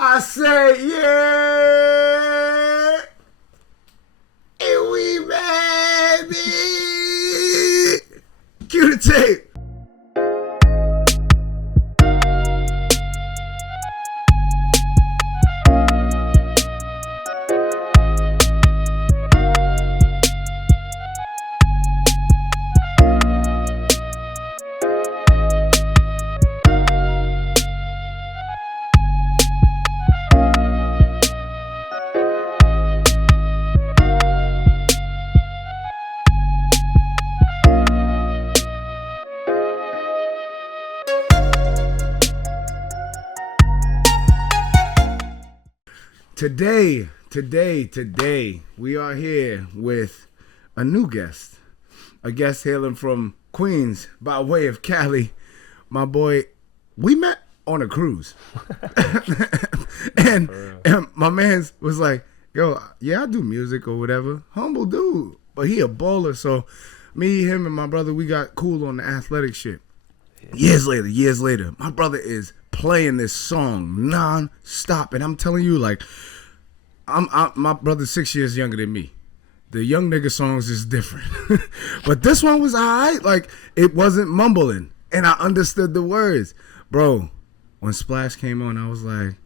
I say, yeah. And we baby. Cue the tape. Today, we are here with a new guest. A guest hailing from Queens by way of Cali. My boy, we met on a cruise. and my man's was like, yo, yeah, I do music or whatever. Humble dude. But he a baller, so me, him, and my brother, we got cool on the athletic shit. Yeah. Years later, my brother is playing this song non-stop. And I'm telling you, like, my brother's 6 years younger than me. The young nigga songs is different. But this one was alright. Like, it wasn't mumbling. And I understood the words. Bro, when Splash came on, I was like,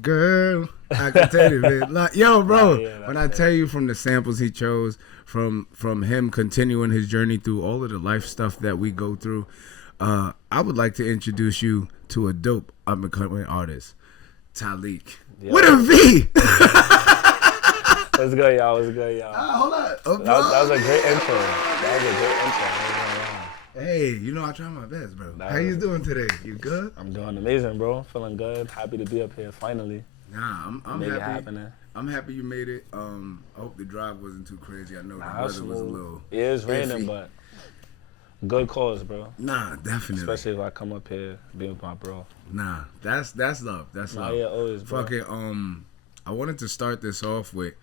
girl, I can tell you, man. Like, yo, bro, when I tell you from the samples he chose, from him continuing his journey through all of the life stuff that we go through, I would like to introduce you to a dope up-and-coming artist, Tvhleek. Yo. With a V. What's good, y'all? Hold on. That was a great intro. Hey, you know I try my best, bro. How you doing today? You good? I'm doing amazing, bro. Feeling good. Happy to be up here finally. Nah, I'm Make happy. It happening. I'm happy you made it. I hope the drive wasn't too crazy. I know the weather was a little. It is raining, but good cause, bro. Nah, definitely. Especially if I come up here, be with my bro. Nah, that's love. That's love. Yeah, always, bro. Fuck it. I wanted to start this off with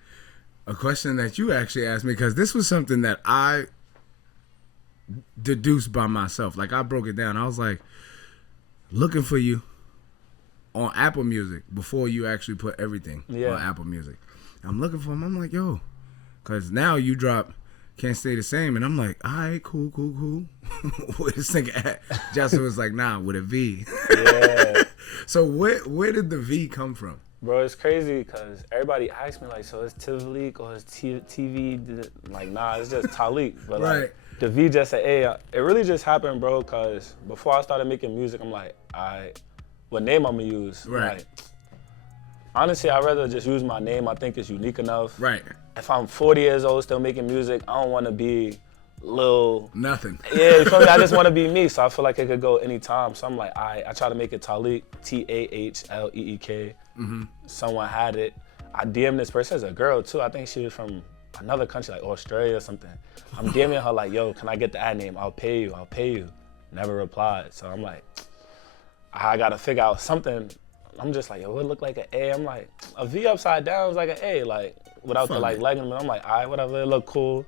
a question that you actually asked me, because this was something that I deduced by myself. Like, I broke it down. I was like, looking for you on Apple Music before you actually put everything on Apple Music. I'm looking for him. I'm like, yo, because now you drop Can't Stay the Same, and I'm like, all right, cool. Where this nigga at? Justin was like, nah, with a V. Yeah. So where did the V come from? Bro, it's crazy because everybody asks me, like, so it's Tvhleek or it's TV? Like, nah, it's just Tvhleek. But, like, the V just said, hey, it really just happened, bro, because before I started making music, I'm like, all right, what name I'm going to use? Right. Like, honestly, I'd rather just use my name. I think it's unique enough. Right. If I'm 40 years old still making music, I don't want to be little. Nothing. Yeah, you feel me? I just want to be me, so I feel like it could go anytime. So I'm like, all right, I try to make it Tvhleek, Tahleek. Mm-hmm. Someone had it. I DM'd this person as a girl too. I think she was from another country, like Australia or something. I'm DMing her like, yo, can I get the ad name? I'll pay you. Never replied. So I'm like, I gotta figure out something. I'm just like, yo, it look like an A. I'm like, a V upside down is like an A, like without the like legging. I'm like, all right, whatever, it look cool.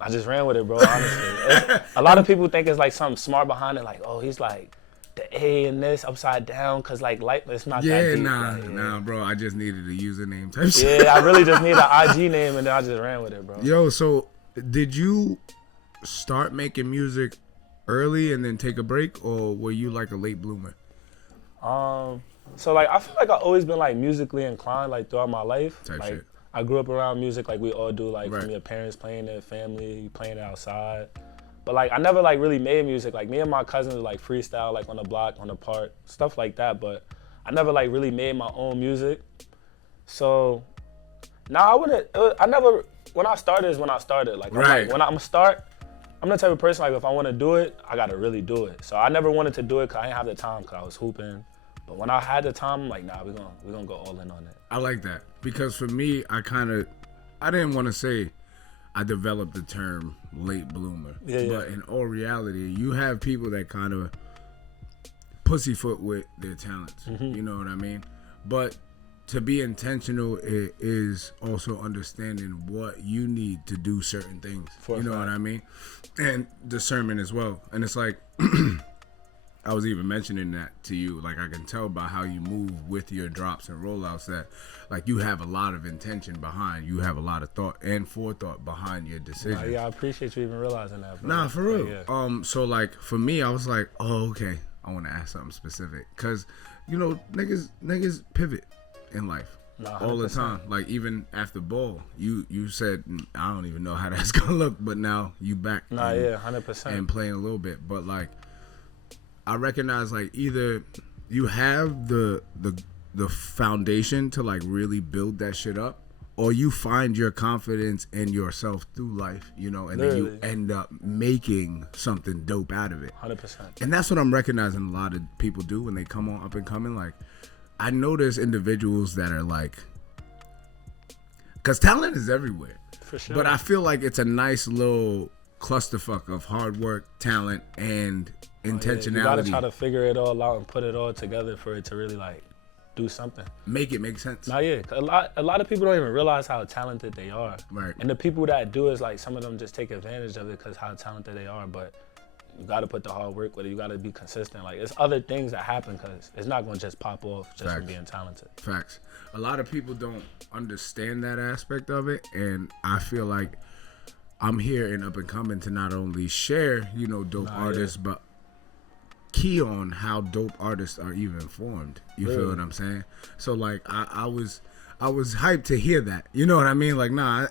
I just ran with it, bro, honestly. A lot of people think it's like something smart behind it, like, oh, he's like the A in this upside down, cause like it's not that deep. Nah, bro, I just needed a username type shit. Yeah, I really just need an IG name, and then I just ran with it, bro. Yo, so did you start making music early and then take a break, or were you like a late bloomer? So like I feel like I've always been like musically inclined like throughout my life. Type like shit. I grew up around music like we all do, like from your parents playing it, family playing it outside. But like I never like really made music. Like me and my cousins would like freestyle like on the block, on the park, stuff like that. But I never like really made my own music. So now when I started is when I started. Like, I'm like when I'm the type of person like if I want to do it, I gotta really do it. So I never wanted to do it because I didn't have the time because I was hooping. But when I had the time, I'm like, nah, we're gonna go all in on it. I like that because for me, I didn't want to say I developed the term late bloomer. But in all reality, you have people that kind of pussyfoot with their talents. You know what I mean? But to be intentional is also understanding what you need to do certain things. You know what I mean? And discernment as well. And it's like, I was even mentioning that to you. Like, I can tell by how you move with your drops and rollouts that, like, you have a lot of intention behind. You have a lot of thought and forethought behind your decisions. Yeah, I appreciate you even realizing that, bro. Nah, for real. Yeah. So, like, for me, I was like, oh, okay. I want to ask something specific. Because, you know, niggas pivot in life. Nah, all the time. Like, even after ball, you said, I don't even know how that's going to look, but now you back. Nah, yeah, 100%. And playing a little bit. But, like, I recognize, like, either you have the foundation to, like, really build that shit up, or you find your confidence in yourself through life, you know, and then you end up making something dope out of it. 100%. And that's what I'm recognizing a lot of people do when they come on up and coming. Like, I know there's individuals that are like, because talent is everywhere. For sure. But I feel like it's a nice little clusterfuck of hard work, talent, and intentionality. You gotta try to figure it all out and put it all together for it to really, like, do something. Make it make sense. Nah, yeah. A lot of people don't even realize how talented they are. Right. And the people that do is, like, some of them just take advantage of it because how talented they are. But you gotta put the hard work with it. You gotta be consistent. Like, it's other things that happen because it's not gonna just pop off just from being talented. Facts. A lot of people don't understand that aspect of it, and I feel like I'm here in Up and Coming to not only share, you know, dope artists, but key on how dope artists are even formed. You feel what I'm saying? So, like, I was hyped to hear that. You know what I mean? Like, nah,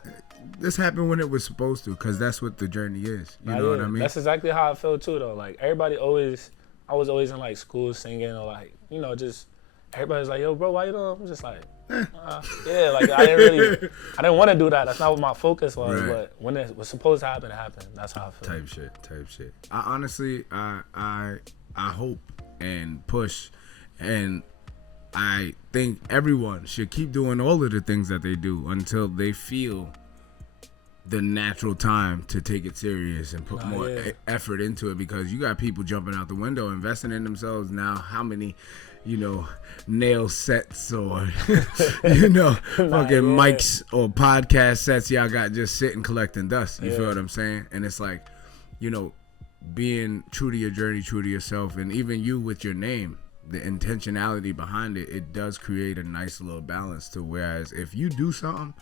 this happened when it was supposed to, because that's what the journey is. You know what I mean? That's exactly how I feel too, though. Like, I was always in, like, school singing, or, like, you know, just everybody's like, yo, bro, why you doing? I'm just like, yeah, like, I didn't want to do that. That's not what my focus was. Right. But when it was supposed to happen, it happened. That's how I feel. Type shit. I honestly, I hope and push, and I think everyone should keep doing all of the things that they do until they feel the natural time to take it serious and put more effort into it, because you got people jumping out the window, investing in themselves now. How many, you know, nail sets or, you know, fucking mics or podcast sets y'all got just sitting collecting dust? You feel what I'm saying? And it's like, you know, being true to your journey, true to yourself, and even you with your name, the intentionality behind it, it does create a nice little balance to, whereas if you do something,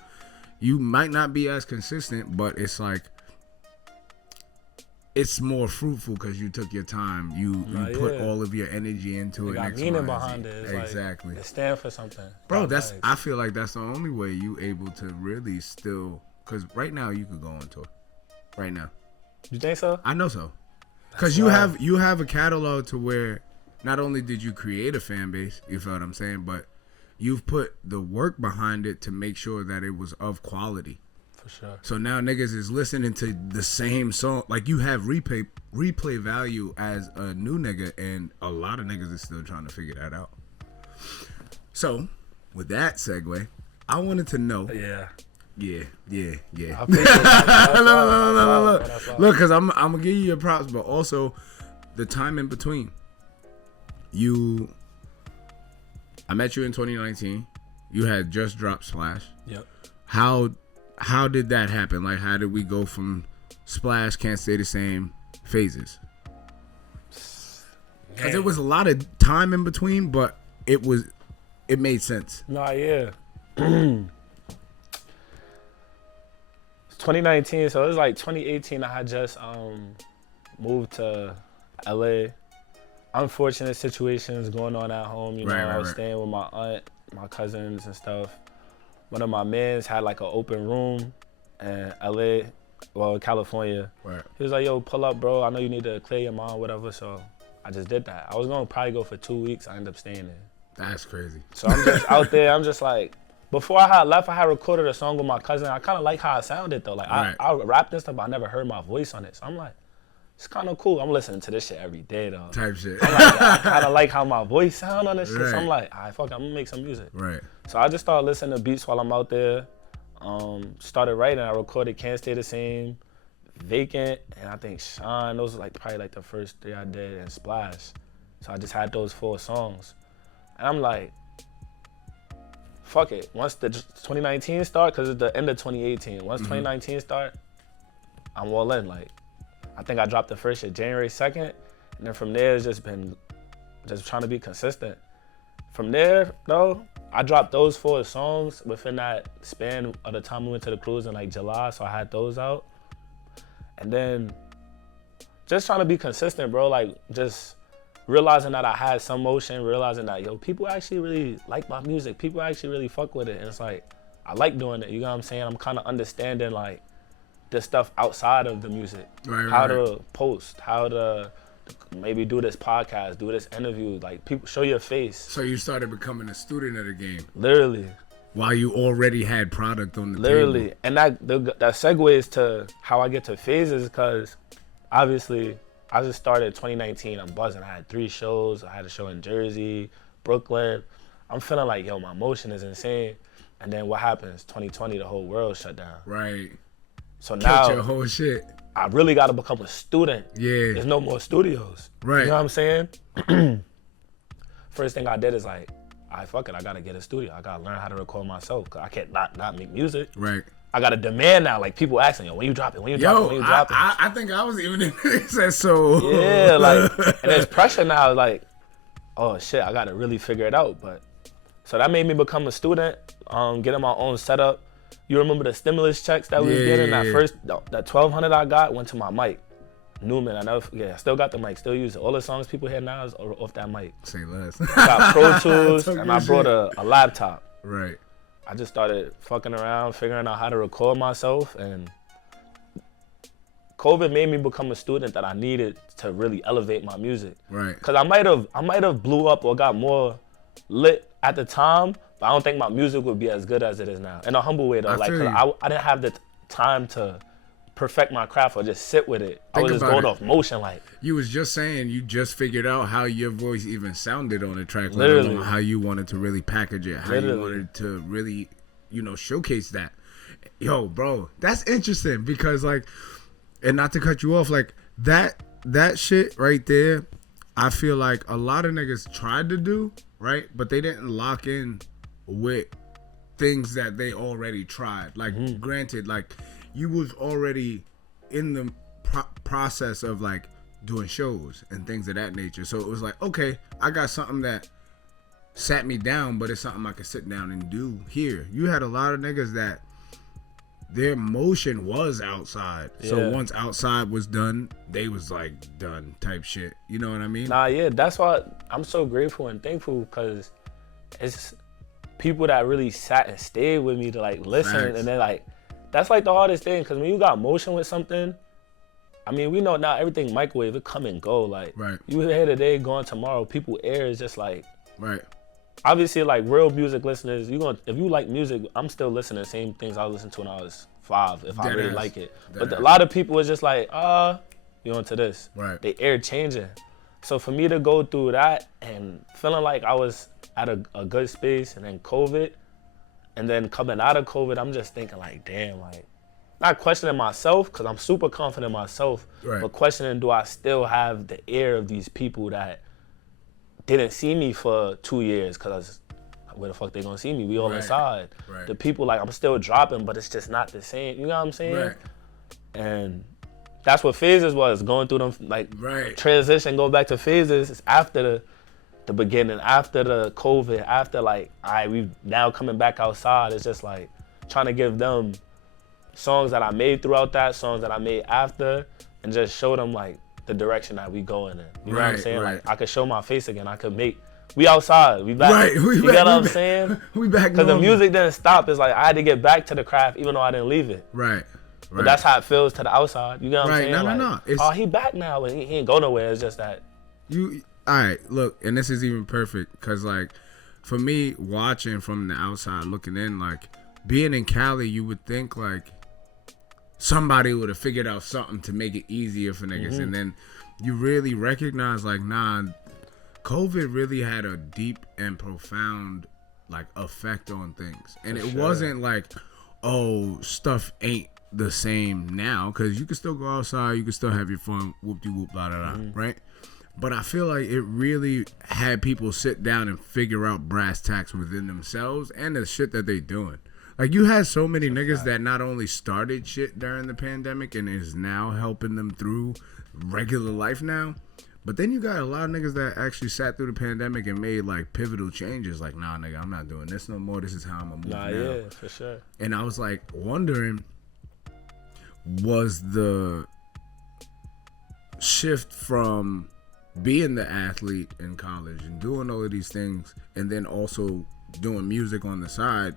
you might not be as consistent, but it's like, it's more fruitful because you took your time. You put all of your energy into it. Got meaning behind it. It's exactly. Like, it stands for something. Bro, I feel like that's the only way you able to really still, because right now you could go on tour. Right now. You think so? I know so. Because you have a catalog to where not only did you create a fan base, you feel what I'm saying, but you've put the work behind it to make sure that it was of quality. For sure. So now niggas is listening to the same song. Like, you have replay value as a new nigga, and a lot of niggas is still trying to figure that out. So, with that segue, I wanted to know. Yeah. Look, because I'm going to give you your props, but also the time in between. I met you in 2019. You had just dropped Splash. Yep. How did that happen? Like, how did we go from Splash, Can't Stay the Same phases? Because there was a lot of time in between, but it made sense. Nah, yeah. 2019, so it was like 2018. I had just moved to LA. Unfortunate situations going on at home. You know, I was staying with my aunt, my cousins and stuff. One of my mans had like an open room in LA, well, California. Right. He was like, yo, pull up, bro. I know you need to clear your mind, whatever. So I just did that. I was going to probably go for 2 weeks. I ended up staying there. That's crazy. So I'm just out there. I'm just like, before I had left, I had recorded a song with my cousin. I kind of like how it sounded, though. Like, I rapped and stuff, but I never heard my voice on it. So I'm like, it's kind of cool. I'm listening to this shit every day, though. Type shit. I'm like, I kind of like how my voice sound on this shit. So I'm like, all right, fuck it, I'm going to make some music. Right. So I just started listening to beats while I'm out there. Started writing. I recorded Can't Stay the Same, Vacant, and I think Shine. Those were like probably like the first 3 I did, and Splash. So I just had those 4 songs. And I'm like, fuck it. Once the 2019 start, because it's the end of 2018. Once 2019 start, I'm all in. Like, I think I dropped the first shit January 2nd. And then from there, it's just been just trying to be consistent. From there, though, I dropped those 4 songs within that span of the time we went to the cruise in like July, so I had those out. And then just trying to be consistent, bro, like just realizing that I had some motion, realizing that, yo, people actually really like my music. People actually really fuck with it. And it's like, I like doing it, you know what I'm saying? I'm kind of understanding like the stuff outside of the music. How to post, how to maybe do this podcast, do this interview, like people show your face. So you started becoming a student of the game. Literally. While you already had product on the Literally. table. And that segues to how I get to phases, because obviously I just started 2019. I'm buzzing. I had 3 shows. I had a show in Jersey, Brooklyn. I'm feeling like, yo, my motion is insane. And then what happens? 2020, the whole world shut down. Right. So now your whole shit. I really got to become a student. Yeah. There's no more studios. Right. You know what I'm saying? First thing I did is like, fuck it, I got to get a studio. I got to learn how to record myself, because I can't not make music. Right. I got a demand now, like people asking, yo, when you drop it, when you drop it, when you drop it. I think I was even in this, so. Yeah, like, and there's pressure now, like, oh shit, I got to really figure it out. But so that made me become a student, getting my own setup. You remember the stimulus checks that we was getting? That $1,200 I got went to my mic. Newman, I still got the mic, still use it. All the songs people hear now is off that mic. Say less. I got Pro Tools, and I brought a laptop. Right. I just started fucking around, figuring out how to record myself, and COVID made me become a student that I needed to really elevate my music. Right. Cause I might have blew up or got more lit at the time, but I don't think my music would be as good as it is now. In a humble way though, I didn't have the time to perfect my craft or just sit with it. I was just going off motion, like. You was just saying you just figured out how your voice even sounded on the track, Literally. how you wanted to really package it, how Literally. you wanted to really, showcase that. Yo, bro, that's interesting because like, and not to cut you off, like that shit right there, I feel like a lot of niggas tried to do, right? But they didn't lock in with things that they already tried. Like, granted, like, you was already in the process of like doing shows and things of that nature. So it was like, okay, I got something that sat me down, but it's something I could sit down and do here. You had a lot of niggas that their motion was outside. Yeah. So once outside was done, they was like done type shit. You know what I mean? Nah, yeah, that's why I'm so grateful and thankful, because it's people that really sat and stayed with me to like listen. Facts. And then like, that's like the hardest thing, because when you got motion with something, I mean, we know now everything microwave, it come and go. Like, right. You here today, gone tomorrow. People air is just like, right. Obviously, like real music listeners, if you like music, I'm still listening to the same things I listened to when I was 5, if I really like it. But a lot of people is just like, you into this. Right. They air changing. So for me to go through that and feeling like I was at a good space, and then COVID, and then coming out of COVID, I'm just thinking like, damn, like, not questioning myself, because I'm super confident in myself, right. But questioning, do I still have the ear of these people that didn't see me for 2 years, because where the fuck they gonna see me? We all right. inside. Right. The people, like, I'm still dropping, but it's just not the same. You know what I'm saying? Right. And that's what phases was, going through them, like, right. transition, go back to phases. It's after the beginning, after the COVID, after like, we now coming back outside. It's just like trying to give them songs that I made throughout that, songs that I made after, and just show them like the direction that we going in. You know what I'm saying? Right. Like, I could show my face again. I could we outside. We back. Right. You get what I'm saying? We back. Because the music didn't stop. It's like I had to get back to the craft, even though I didn't leave it. Right. But that's how it feels to the outside. You know what I'm saying? No. Oh, he back now, and he ain't go nowhere. It's just that. All right, look, and this is even perfect, because like for me, watching from the outside looking in, like being in Cali, you would think like somebody would have figured out something to make it easier for niggas, and then you really recognize like, nah, COVID really had a deep and profound like effect on things, and it wasn't like, oh, stuff ain't the same now, because you can still go outside, you can still have your fun, whoop-de-whoop, blah-da-da, right? But I feel like it really had people sit down and figure out brass tacks within themselves and the shit that they doing. Like, you had so many niggas that not only started shit during the pandemic and is now helping them through regular life now, But then you got a lot of niggas that actually sat through the pandemic and made like pivotal changes. Like, nah, nigga, I'm not doing this no more. This is how I'm gonna move now. Yeah, for sure. And I was like wondering, was the shift from being the athlete in college and doing all of these things and then also doing music on the side,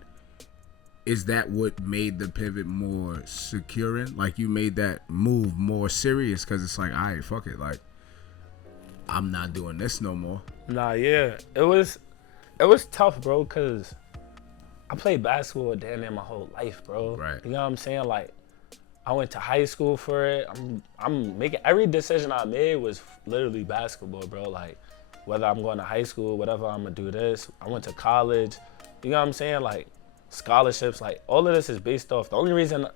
is that what made the pivot more securing? Like, you made that move more serious because it's like, all right, fuck it, like, I'm not doing this no more. Nah, yeah, it was tough, bro, because I played basketball damn near my whole life, bro. Right. You know what I'm saying? Like, I went to high school for it. I'm making every decision I made was literally basketball, bro. Like, whether I'm going to high school, whatever, I'm gonna do this. I went to college. You know what I'm saying? Like, scholarships, like, all of this is based off. The only reason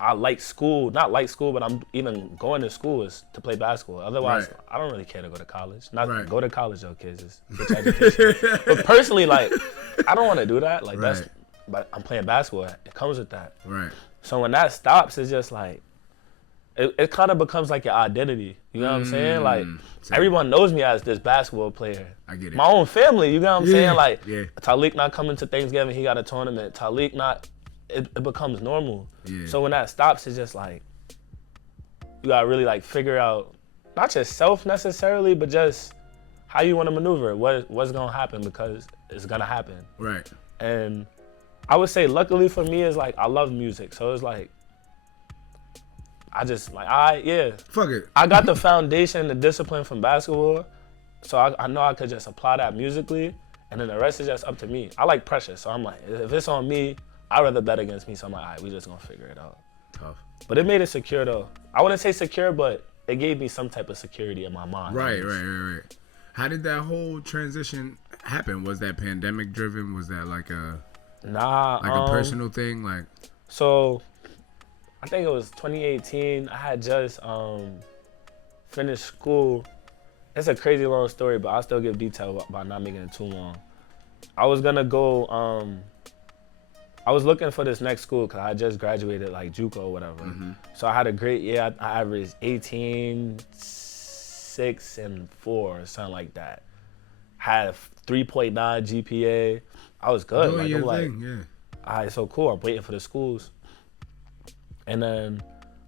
I like school, not like school, but I'm even going to school is to play basketball. Otherwise, Right. I don't really care to go to college. Not Right. go to college though, kids. Just get your education. But personally, like, I don't want to do that. Like, Right. but I'm playing basketball. It comes with that. Right. So when that stops, it's just like, it kind of becomes like your identity. You know what I'm saying? Like, everyone knows me as this basketball player. I get it. My own family, you know what I'm saying? Like, yeah. Tvhleek not coming to Thanksgiving, he got a tournament. Tvhleek not, it becomes normal. Yeah. So when that stops, it's just like, you gotta really like figure out, not yourself necessarily, but just how you want to maneuver. What's gonna happen, because it's gonna happen. Right. And I would say, luckily for me, is like, I love music. So it's like, I just like, Fuck it. I got the foundation, the discipline from basketball. So I know I could just apply that musically. And then the rest is just up to me. I like pressure. So I'm like, if it's on me, I'd rather bet against me. So I'm like, all right, we just gonna figure it out. Tough. But it made it secure though. I wouldn't say secure, but it gave me some type of security in my mind. Right. How did that whole transition happen? Was that pandemic driven? Was that like a a personal thing? Like, so I think it was 2018. I had just finished school. It's a crazy long story, but I'll still give detail about not making it too long. I was gonna go, I was looking for this next school because I just graduated, like JUCO or whatever. So I had a great year. I averaged 18, 6, and 4 or something like that. Had a 3.9 GPA. I was good. doing Like, your I'm like, thing, yeah. all right, so cool. I'm waiting for the schools. And then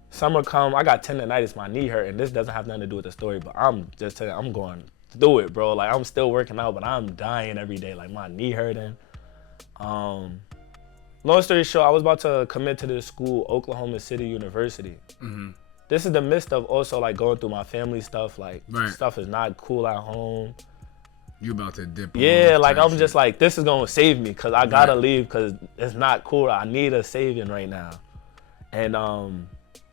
summer come, I got tendonitis, my knee hurt, and this doesn't have nothing to do with the story, but I'm just telling you, I'm going through it, bro. Like, I'm still working out, but I'm dying every day. Like, my knee hurting. Long story short, I was about to commit to this school, Oklahoma City University. This is the midst of also, like, going through my family stuff. Like, stuff is not cool at home. You about to dip. Yeah, like, I'm just like, this is going to save me because I got to leave because it's not cool. I need a saving right now. And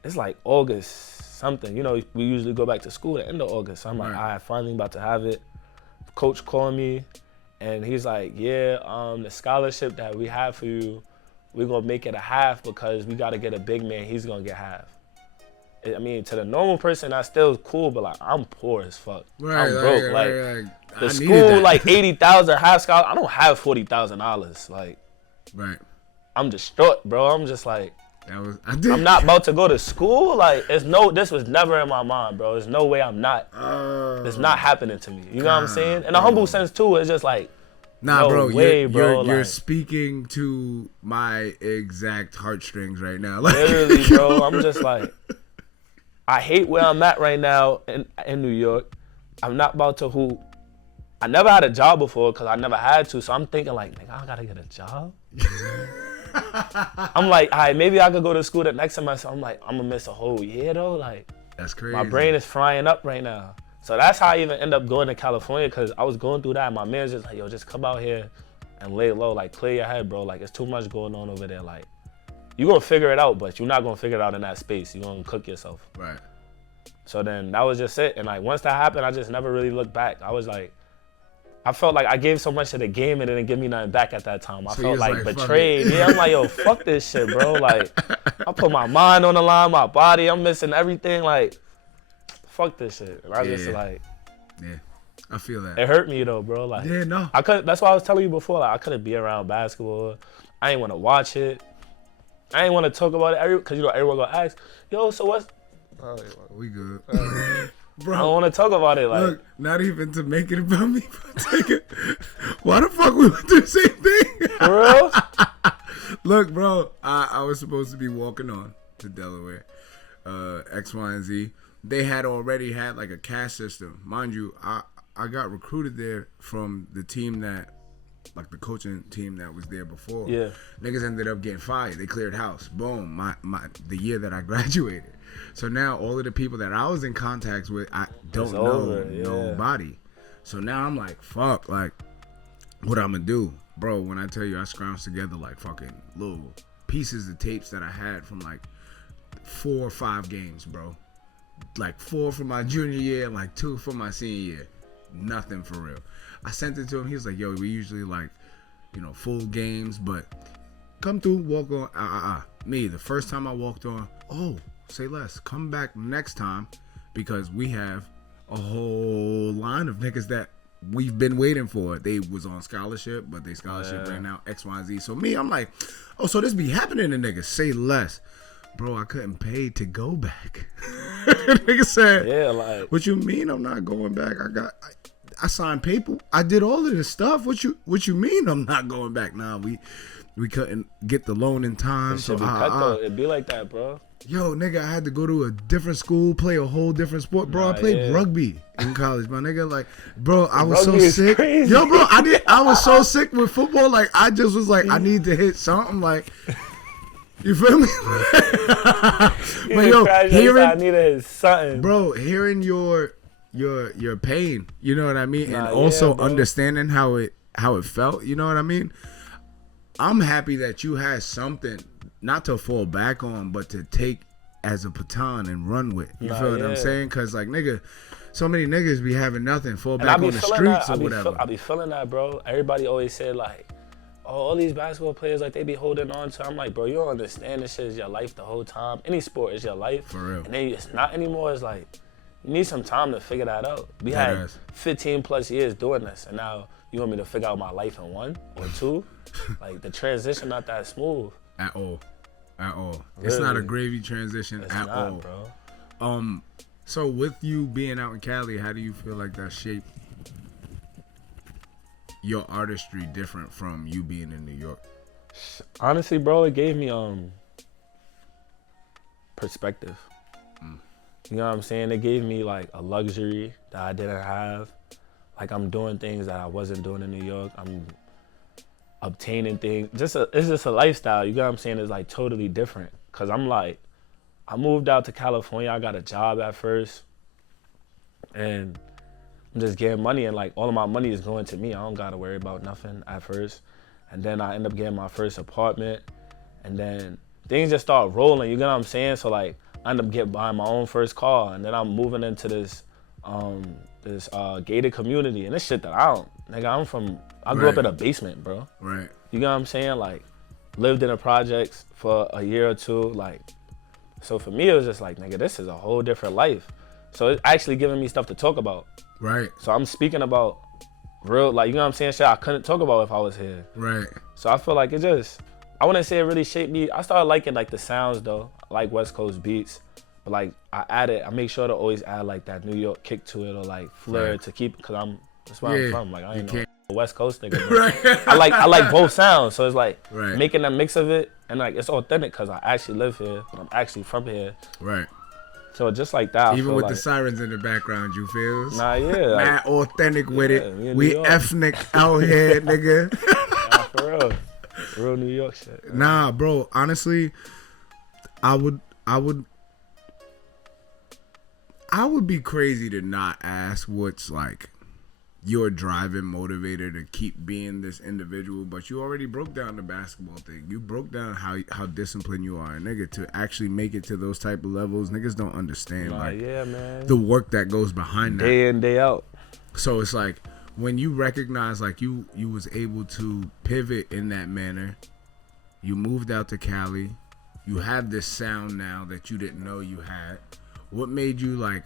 it's like August something. You know, we usually go back to school at the end of August. So I'm like, all right, finally about to have it. Coach called me, and he's like, yeah, the scholarship that we have for you, we're going to make it a half because we got to get a big man. He's going to get half. I mean, to the normal person, that's still cool, but, like, I'm poor as fuck. Right, I'm broke. Like, the I school, like, 80,000, half scholarship. I don't have $40,000. Like, right. I'm distraught, bro. I'm just like, I'm not about to go to school. Like, this was never in my mind, bro. There's no way I'm not. It's not happening to me. You know what I'm saying? In a humble sense, too, it's just like, nah, no bro, way, you're like, speaking to my exact heartstrings right now. Like, literally, bro. I'm just like, I hate where I'm at right now in New York. I'm not about to hoop. I never had a job before because I never had to. So I'm thinking like, nigga, I gotta get a job. I'm like, all right, maybe I could go to school the next semester. I'm like, I'm gonna miss a whole year though. Like, that's crazy. My brain is frying up right now. So that's how I even end up going to California, because I was going through that. And my manager's like, yo, just come out here and lay low. Like, clear your head, bro. Like, it's too much going on over there. Like, you're gonna figure it out, but you're not gonna figure it out in that space. You're gonna cook yourself. Right. So then that was just it. And like, once that happened, I just never really looked back. I was like, I felt like I gave so much to the game and it didn't give me nothing back at that time. I felt like betrayed. Yeah, I'm like, yo, fuck this shit, bro. Like, I put my mind on the line, my body, I'm missing everything. Like, fuck this shit. And I was just like, yeah, I feel that. It hurt me though, bro. Like, yeah, no. That's why I was telling you before. Like, I couldn't be around basketball. I ain't want to watch it. I ain't want to talk about it because you know everyone gonna ask, yo, so what's? We good. Bro, I don't want to talk about it. Like, look, not even to make it about me, but take it. Why the fuck we went through the same thing? for real? Look, bro, I was supposed to be walking on to Delaware, X, Y, and Z. They had already had like a cash system. Mind you, I got recruited there from the team that, like the coaching team that was there before. Yeah. Niggas ended up getting fired. They cleared house. Boom. The year that I graduated. So now all of the people that I was in contact with, I don't know nobody. So now I'm like, fuck, like, what I'm gonna do? Bro, when I tell you I scrounged together like fucking little pieces of tapes that I had from like 4 or 5 games, bro. Like 4 from my junior year and like 2 from my senior year. Nothing for real. I sent it to him. He was like, yo, we usually like, full games, but come through, walk on. Me, the first time I walked on, say less. Come back next time because we have a whole line of niggas that we've been waiting for. They was on scholarship, but they scholarship right now, X, Y, Z. So me, I'm like, so this be happening to niggas. Say less. Bro, I couldn't pay to go back. Nigga said, yeah, like, what you mean I'm not going back? I signed paper. I did all of this stuff. What you mean I'm not going back? Nah, we couldn't get the loan in time. It should be cut though. It'd be like that, bro. Yo, nigga, I had to go to a different school, play a whole different sport. Bro, I played rugby in college, my nigga. Like, bro, I was so sick. Crazy. Yo, bro, I was so sick with football. Like, I just was like, I need to hit something. Like, you feel me? But yo, I needed something. Bro, hearing your pain, you know what I mean, and also understanding how it felt, you know what I mean. I'm happy that you had something not to fall back on, but to take as a baton and run with. You feel what I'm saying? Cause like nigga, so many niggas be having nothing, fall back on the streets or whatever. I be feeling that, bro. Everybody always said like, all these basketball players, like, they be holding on to. I'm like, bro, you don't understand. This shit is your life the whole time. Any sport is your life. For real. And then it's not anymore. It's like, you need some time to figure that out. We had 15 plus years doing this, and now you want me to figure out my life in 1 or 2? Like, the transition not that smooth. At all. Really? It's not a gravy transition It's at not, all. Bro. So with you being out in Cali, how do you feel like that shaped your artistry different from you being in New York? Honestly, bro, it gave me perspective. You know what I'm saying? It gave me like a luxury that I didn't have. Like, I'm doing things that I wasn't doing in New York. I'm obtaining things. It's just a lifestyle. You know what I'm saying? It's like totally different. Cause I'm like, I moved out to California. I got a job at first, and I'm just getting money, and like all of my money is going to me. I don't gotta worry about nothing at first. And then I end up getting my first apartment, and then things just start rolling. You know what I'm saying? So like, I end up buying my own first car, and then I'm moving into this gated community, and this shit that I grew up in a basement, bro. Right. You know what I'm saying? Like, lived in the projects for a year or 2, like, so for me it was just like, nigga, this is a whole different life. So it's actually giving me stuff to talk about. Right. So I'm speaking about real, like, you know what I'm saying, shit I couldn't talk about if I was here. Right. So I feel like I wouldn't say it really shaped me. I started liking like the sounds though. I like West Coast beats. But like, I make sure to always add like that New York kick to it, or like flair to keep, cause that's where I'm from. Like, I ain't no West Coast nigga. Right. I like both sounds. So it's like right. making that mix of it, and like it's authentic cause I actually live here, but I'm actually from here. Right. So just like that. Even with the sirens in the background, you feel? Nah, yeah. Mad authentic with it. We ethnic out here, nigga. Nah, for real. Real New York shit. Man. Nah, bro. Honestly, I would be crazy to not ask what's like your driving motivator to keep being this individual, but you already broke down the basketball thing. You broke down how disciplined you are, nigga, to actually make it to those type of levels. Niggas don't understand man. the work that goes behind that. Day in, day out. So it's like when you recognize like you was able to pivot in that manner, you moved out to Cali, you have this sound now that you didn't know you had. What made you like,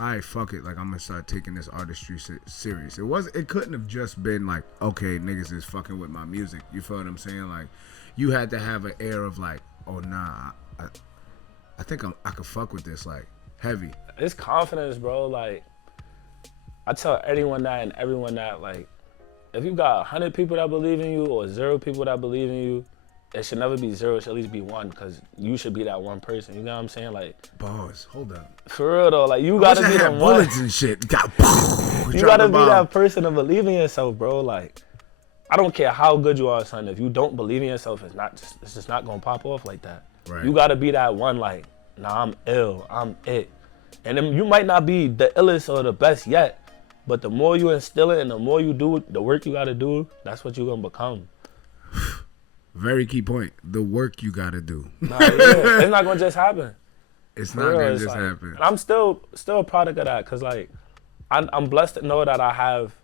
all right, fuck it, like I'm gonna start taking this artistry serious? It couldn't have just been like, okay, niggas is fucking with my music. You feel what I'm saying? Like, you had to have an air of like, oh nah, I think I could fuck with this like heavy. It's confidence, bro. Like, I tell anyone that and everyone that, like, if you got 100 people that believe in you or 0 people that believe in you, it should never be 0. It should at least be 1, because you should be that one person. You know what I'm saying? Like, Pause. Hold up. for real though, like, you gotta be the one. Bullets and shit. You gotta be that person to believe in yourself, bro. Like, I don't care how good you are, son. If you don't believe in yourself, it's just not gonna pop off like that. Right. You gotta be that one. Like, nah, I'm ill. I'm it. And then you might not be the illest or the best yet, but the more you instill it and the more you do the work you gotta do, that's what you're gonna become. Very key point. The work you gotta do. Nah, yeah. It's not gonna just happen. It's not gonna just happen. And I'm still a product of that, cause like I'm blessed to know that I have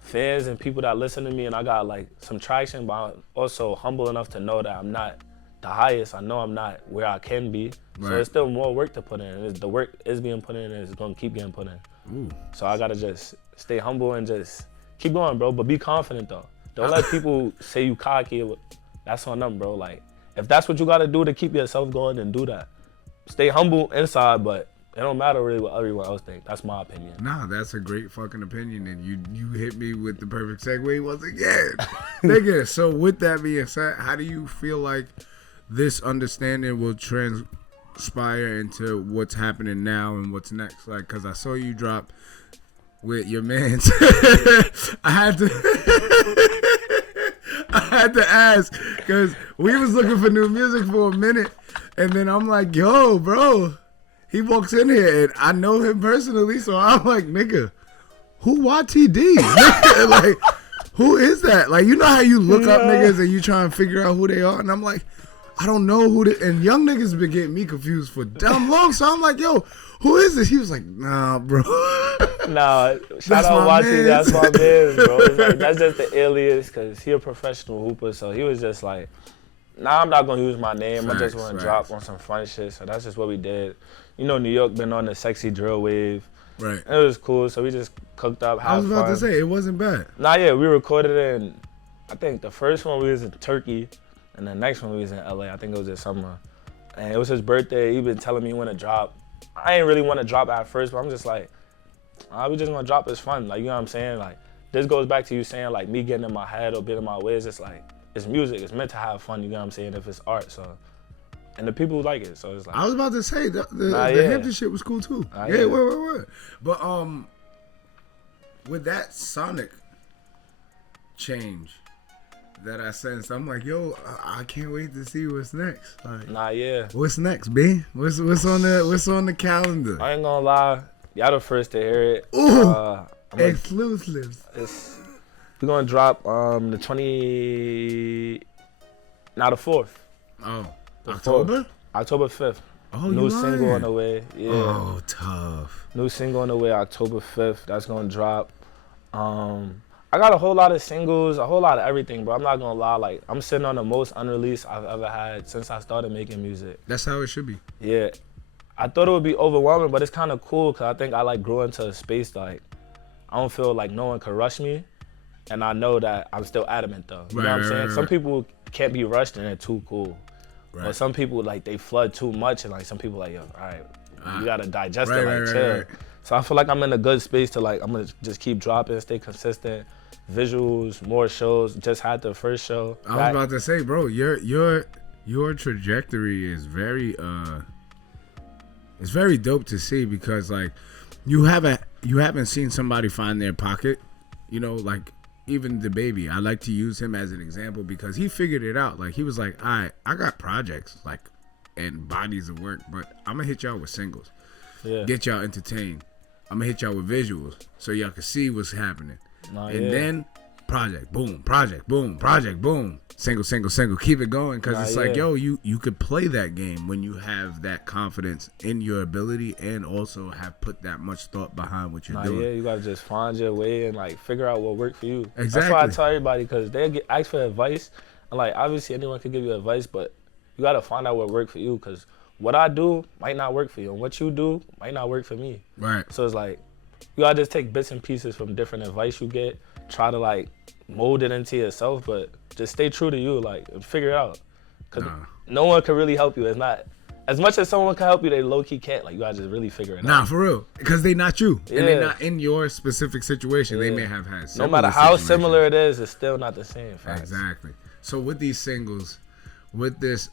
fans and people that listen to me, and I got like some traction, but I'm also humble enough to know that I'm not the highest. I know I'm not where I can be. Right. So there's still more work to put in. The work is being put in, and it's gonna keep getting put in. Ooh. So I gotta just stay humble and just keep going, bro. But be confident though. Don't let people say you cocky. That's on them, bro. Like, if that's what you gotta do to keep yourself going, then do that. Stay humble inside, but it don't matter really what everyone else thinks. That's my opinion. Nah, that's a great fucking opinion, and you hit me with the perfect segue once again. Nigga, so with that being said, how do you feel like this understanding will transpire into what's happening now and what's next? Like, cause I saw you drop with your mans. I had to ask, cause we was looking for new music for a minute, and then I'm like, yo, bro, he walks in here and I know him personally, so I'm like, nigga, who YTD? Nigga, like, who is that? Like, you know how you look up niggas and you try and figure out who they are, and I'm like, I don't know who and young niggas been getting me confused for dumb long, so I'm like, yo, who is this? He was like, nah, bro. Nah, shout out Watty, that's my man, bro. It's like, that's just the alias, because he a professional hooper, so he was just like, nah, I'm not going to use my name. I just want to drop on some fun shit, so that's just what we did. You know, New York been on the sexy drill wave. Right. And it was cool, so we just cooked up, had fun. I was about to say, it wasn't bad. Nah, yeah, we recorded it, and I think the first one we was in Turkey, and the next one we was in LA. I think it was this summer. And it was his birthday. He been telling me when to drop. I ain't really want to drop at first, but I'm just like, we just want to drop. It's fun. Like, you know what I'm saying? Like, this goes back to you saying, like, me getting in my head or being in my way. It's just like, it's music. It's meant to have fun, you know what I'm saying, if it's art. So, and the people like it. So it's like. I was about to say, the Hampton shit was cool too. Yeah. Word. But with that sonic change that I sensed, I'm like, yo, I can't wait to see what's next. Like, what's next, B? What's on the calendar? I ain't gonna lie, y'all the first to hear it. Ooh, exclusives. We're gonna drop the 4th. Oh, the October? 4th. October 5th. Oh, new single on the way. Yeah. Oh, tough. New single on the way, October 5th. That's gonna drop. I got a whole lot of singles, a whole lot of everything, bro. I'm not gonna lie, like, I'm sitting on the most unreleased I've ever had since I started making music. That's how it should be. Yeah. I thought it would be overwhelming, but it's kind of cool, because I think I, like, grew into a space, like, I don't feel like no one can rush me, and I know that I'm still adamant, though. You know what I'm saying? Some people can't be rushed, and they're too cool. Right. But some people, like, they flood too much, and, like, some people, like, yo, all right, you gotta digest it, like, chill. So I feel like I'm in a good space to, like, I'm gonna just keep dropping, stay consistent. Visuals, more shows. Just had the first show. I was about to say, bro, your trajectory is very it's very dope to see, because like you haven't seen somebody find their pocket, you know, like even the baby. I like to use him as an example because he figured it out. Like, he was like, all right, I got projects like and bodies of work, but I'm gonna hit y'all with singles. Yeah. Get y'all entertained. I'm gonna hit y'all with visuals so y'all can see what's happening. Then project boom, single, keep it going, because it's like, yo, you could play that game when you have that confidence in your ability and also have put that much thought behind what you're doing. Yeah, you gotta just find your way and like figure out what worked for you. Exactly. That's why I tell everybody, because they get asked for advice, and like obviously anyone can give you advice, but you gotta find out what worked for you, because what I do might not work for you, and what you do might not work for me. Right. So it's like, you gotta just take bits and pieces from different advice you get, try to like mold it into yourself, but just stay true to you, like, and figure it out. Cause no one can really help you. It's not as much as someone can help you, they low key can't. Like you gotta just really figure it out. Nah, for real, because they not you, Yeah. and they're not in your specific situation. They may have had No similar matter how situations. similar it is, it's still not the same. Facts. Exactly. So with these singles, with this,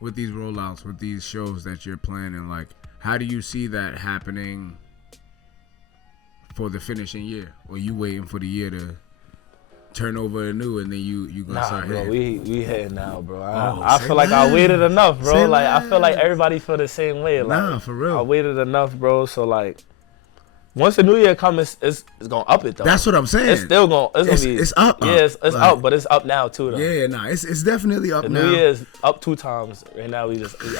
with these rollouts, with these shows that you're planning, like, how do you see that happening for the finishing year? Or you waiting for the year to turn over anew and then you gonna Nah, start bro, hitting? we hitting now, bro. Oh, I say feel like I less. waited enough, bro. Say Like I feel like less. everybody feel the same way. Like, Nah, for real. I waited enough, bro. So like, once the new year comes, it's gonna up it though. That's what I'm saying. It's still gonna be. It's up. Yeah, it's Like, up, but it's up now too though. Yeah, nah, it's definitely up The now. new year is up 2 times. Right now we up. You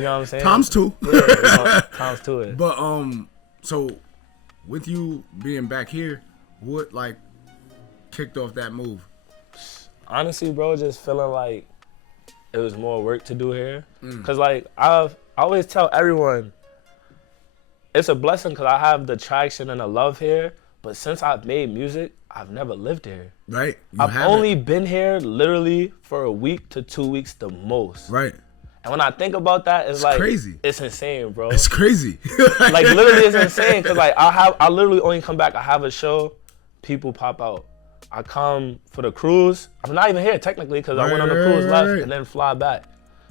know what I'm saying? Times 2. Yeah, times 2 it. But so with you being back here, what like kicked off that move? Honestly, bro, just feeling like it was more work to do here. Cause like I always tell everyone, it's a blessing because I have the traction and the love here. But since I've made music, I've never lived here. Right. You I've haven't. only been here literally for a week to 2 weeks the most. Right. And when I think about that, it's like crazy. It's insane, bro. It's crazy. Like literally, it's insane. Cause like I literally only come back. I have a show, people pop out. I come for the cruise. I'm not even here technically because I went on the cruise, left, and then fly back.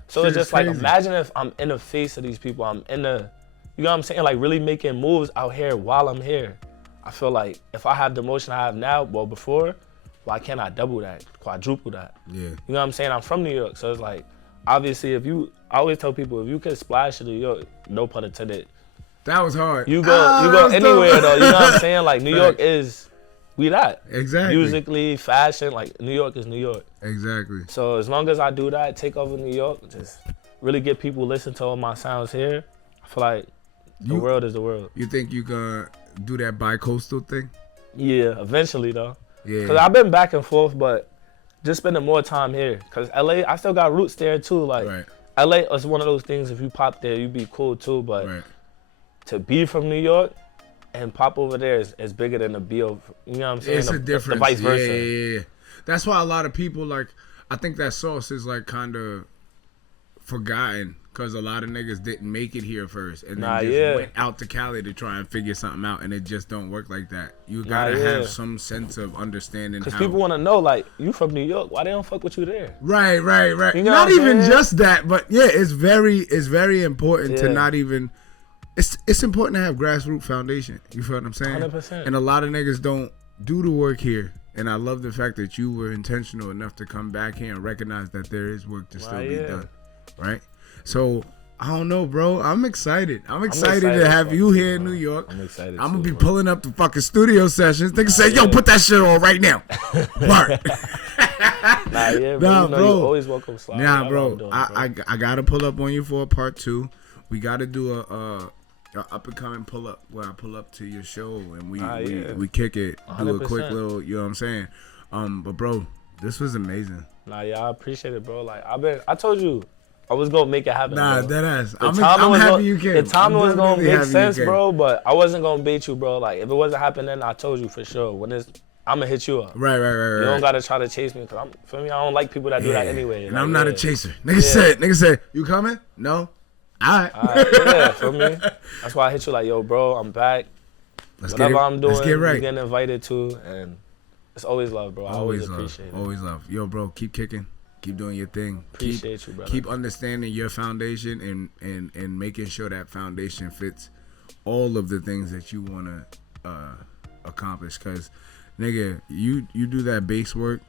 So it's Shit just is like, crazy. imagine if I'm in the face of these people. I'm in the, you know what I'm saying? Like really making moves out here while I'm here. I feel like if I have the motion I have now, well before, why can't I double that, quadruple that? Yeah. You know what I'm saying? I'm from New York, so it's like, obviously I always tell people, if you can splash in New York, no pun intended, That was hard. you go that was anywhere dope. though. You know what I'm saying? Like New York Right. is, we that. Exactly. Musically, fashion, like New York is New York. Exactly. So as long as I do that, take over New York, just really get people listen to all my sounds here, I feel like the world is the world. You think you gonna do that bi-coastal thing? Yeah, eventually though. Yeah. Cause I've been back and forth, but just spending more time here. Cause LA, I still got roots there too. Like Right. LA is one of those things. If you pop there, you be cool too. But Right. to be from New York and pop over there is bigger than to be over. You know what I'm saying? It's a difference. The vice versa. Yeah. That's why a lot of people like. I think that sauce is like kind of forgotten because a lot of niggas didn't make it here first and then just went out to Cali to try and figure something out, and it just don't work like that. You gotta have some sense of understanding. Because how people want to know, like, you from New York, why they don't fuck with you there? Right. You know Not what I'm even saying? just that, but yeah, it's very important to Yeah. not even. It's important to have grassroots foundation. You feel what I'm saying? 100%. And a lot of niggas don't do the work here. And I love the fact that you were intentional enough to come back here and recognize that there is work to still be done. Right? So I don't know, bro. I'm excited. I'm excited to have you here in New York. I'm excited. I'm gonna be pulling up the fucking studio sessions. Niggas say, yo, put that shit on right now. Word. Bro. Nah, You know, bro. You always welcome slide. Nah, bro. I gotta pull up on you for a part 2. We gotta do a up and coming pull up where I pull up to your show and we kick it, do a quick 100%. little, you know what I'm saying? But bro, this was amazing. Nah, yeah, I appreciate it, bro. Like I told you, I was gonna make it happen. Nah, bro. dead ass. The I'm timing happy you came. The timing was gonna definitely make happy you sense, came. bro. But I wasn't gonna bait you, bro. Like if it wasn't happening, I told you for sure. When it's, I'm gonna hit you up. Right. You don't gotta try to chase me, cause I'm, for me, I don't like people that do that anyway. And like, I'm not a chaser. Nigga said, you coming? No. Alright. Yeah, for me. That's why I hit you like, yo, bro, I'm back. Whatever I'm doing, let's get right. you getting invited to, and it's always love, bro. I always appreciate it. Always love. Yo, bro, keep kicking. Keep doing your thing. Appreciate you, brother. Keep understanding your foundation and making sure that foundation fits all of the things that you want to accomplish. Because, nigga, you do that base work,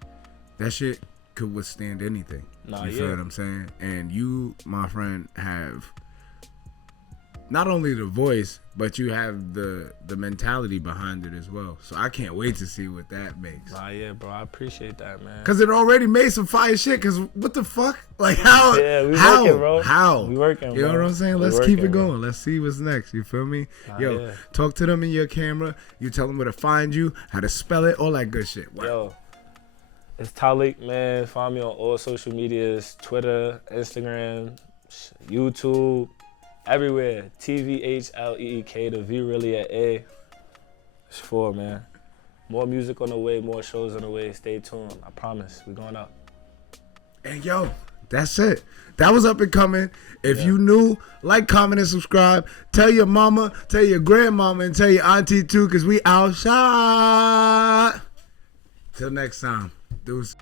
that shit could withstand anything. You feel what I'm saying? And you, my friend, have not only the voice, but you have the mentality behind it as well. So I can't wait to see what that makes. Nah, yeah, bro. I appreciate that, man. Cause it already made some fire shit. Cause what the fuck? Like how? Yeah, we how? working, bro. How? We working, You know bro. what I'm saying? We Let's working, keep it bro. going. Let's see what's next. You feel me? Nah, Yo, yeah. talk to them in your camera. You tell them where to find you, how to spell it, all that good shit. Wow. Yo, it's Tvhleek, man. Find me on all social medias: Twitter, Instagram, YouTube, everywhere. Tvhleek. The V really at A. It's 4, man. More music on the way, more shows on the way. Stay tuned. I promise. We're going up. And yo, That's it. That was Up and Coming. If you new, like, comment, and subscribe. Tell your mama, tell your grandmama, and tell your auntie too, because we outside. Till next time. Deuce.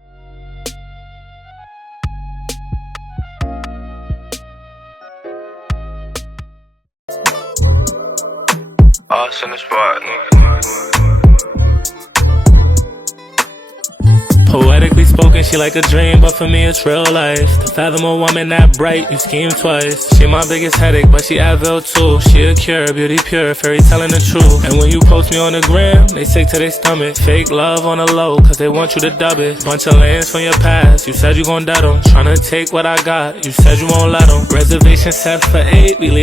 Us in the spot, nigga. Poetically spoken, she like a dream, but for me it's real life. To fathom a woman that bright, you scheme twice. She my biggest headache, but she Advil too. She a cure, beauty pure, fairy telling the truth. And when you post me on the gram, they sick to their stomach. Fake love on the low, cause they want you to dub it. Bunch of lands from your past, you said you gon' dead 'em. Tryna take what I got, you said you won't let 'em. Reservation set for 8, we lead